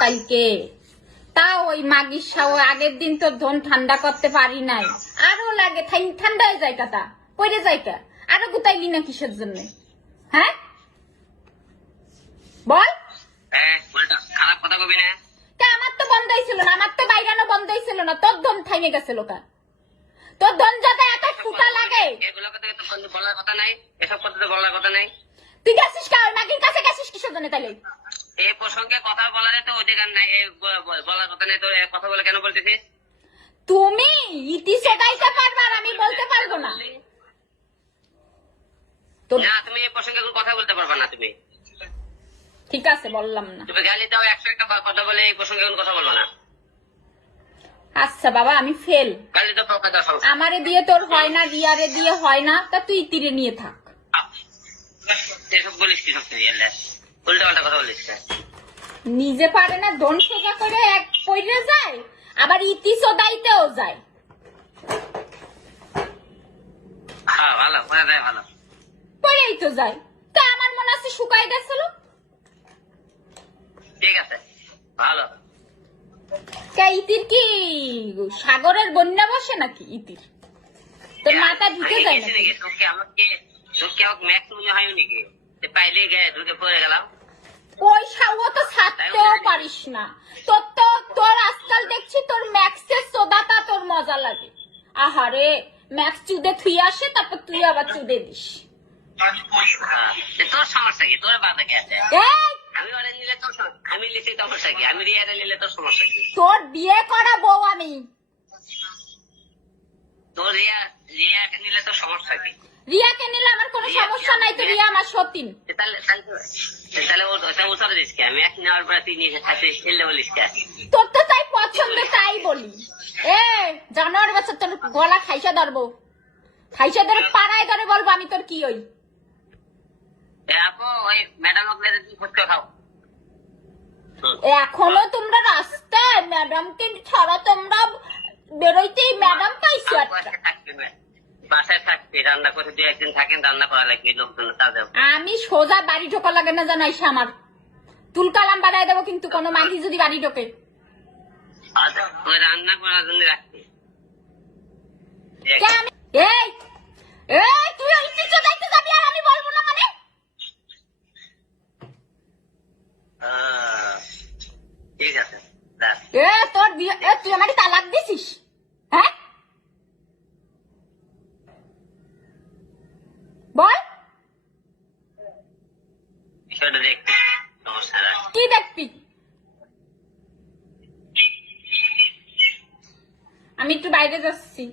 কালকে তাও ওই মাগির সাও আগের দিন তো ধন ঠান্ডা করতে পারি নাই, আরো লাগে ঠান্ডা হয়ে যায় কাটা পড়ে যায় কা, আরো গুতাইলি না কিসের জন্য? হ্যাঁ বল। খারাপ কথা কবি না। আমার তো বন্ধ হয়েছিল না, আমার তো বাইরানো বন্ধ হয়েছিল না, তোর ধন থাইমে গেছিল কা? তোর ধন যাতে এত ফুটা লাগে এগুলো কথা তো বলার কথা নাই, এসব কথা তো বলার কথা নাই। তুই গেছিস কা ওই মাগির কাছে? গেছিস কিসের জন্য তাইলে? এই প্রসঙ্গে কথা বলার তো অধিকার নাই, বলার কথা নাই তো কথা বলে কেন বলতেছিস? তুমি ইতি সেটাইতে পারবা আর আমি বলতে পারবো না। না তুমি এই প্রসঙ্গে কোনো কথা বলতে পারবা না। তুমি ঠিক আছে বললাম না। তুমি গালি দাও 100টা কথা বলে এই প্রসঙ্গে কোনো কথা বলবো না। আচ্ছা বাবা আমি ফেল। গালি দাও প্রকার দাও। আমারে দিয়ে তোর হয় না, রিয়ারে দিয়ে হয় না, তা তুই তীরে নিয়ে থাক। এসব বলিস কি? সব উল্টো পাল্টা কথা বলিস। নিজে পারে না, ধন সোজা করে এক পইরে যায়, আবার ইতি সোদাইতেও যায়। হ্যাঁ ভালো করে দেয়, ভালো পড়েই তো যায়। তা আমার মনে আছে শুকাই গেছিল। ঠিক আছে ভালো। ইতির কি সাগরের বন্যা বসে নাকি? ইতির তোর মাথা ঢুকে যায় নাকি? তোকে আমাকে ম্যাক্স মনে হয় নাকি পাইলে ঢুকে পড়ে গেলাম। ওই সাউও তো ছাড়তেও পারিস না। তোর আজকাল দেখছি তোর ম্যাক্সের সোদাটা তোর মজা লাগে। আহারে ম্যাক্স চুদে থুই আসে, তারপর তুই আবার চুদে দিস। তোর সমস্যা কি? তোর বাধা কে আছে? আমি ওরা নিলে তোর, আমি লিখি সমস্যা কি? আমি রিয়াটা নিলে তোর সমস্যা কি? তোর বিয়ে করা বউ আমি। তোর রিয়াকে নিলে তোর সমস্যা কি? রিয়াকে নিলে আমার কোনো সমস্যা নাই, তো রিয়া আমার সতীন। তাহলে ও উত্তর দিস কে? আমি এক নেওয়ার পরে তুই নিয়ে খাচ্ছিস, এলে বলিস কে? তোর তো তাই পছন্দ, তাই বলি। জানোয়ার বাচ্চা, তোর গলা খাইসা ধরবো, খাইসা ধরে পাড়ায় ধরে বলবো আমি তোর কি ওই। আপু ওই ম্যাডাম আপনাদের কি ফুটকে খাও? এখনো তোমরা রাস্তায় ম্যাডামকে ছাড়া তোমরা বেরোইতেই ম্যাডাম পাইছি একটা। বাসায় থাকবে, রান্না করে 2-1 দিন থাকেন, রান্না করা লাগবে লোকজন। আমি সোজা বাড়ি ঢোকা লাগে না জানাইছে আমার, তুলকালাম বাড়াই দেবো কিন্তু কোনো মাগি যদি বাড়ি ঢোকে। ওই রান্না করার জন্য রাখবে। তুই ওই কিছু দেখতে যাবি আর আমি বলবো না মানে? ঠিক আছে তোর তুই আমার তালাক দিছিস? হ্যাঁ বল। বিষয়টা দেখবি, সমস্যা নাই। কি দেখবি? আমি একটু বাইরে যাচ্ছি।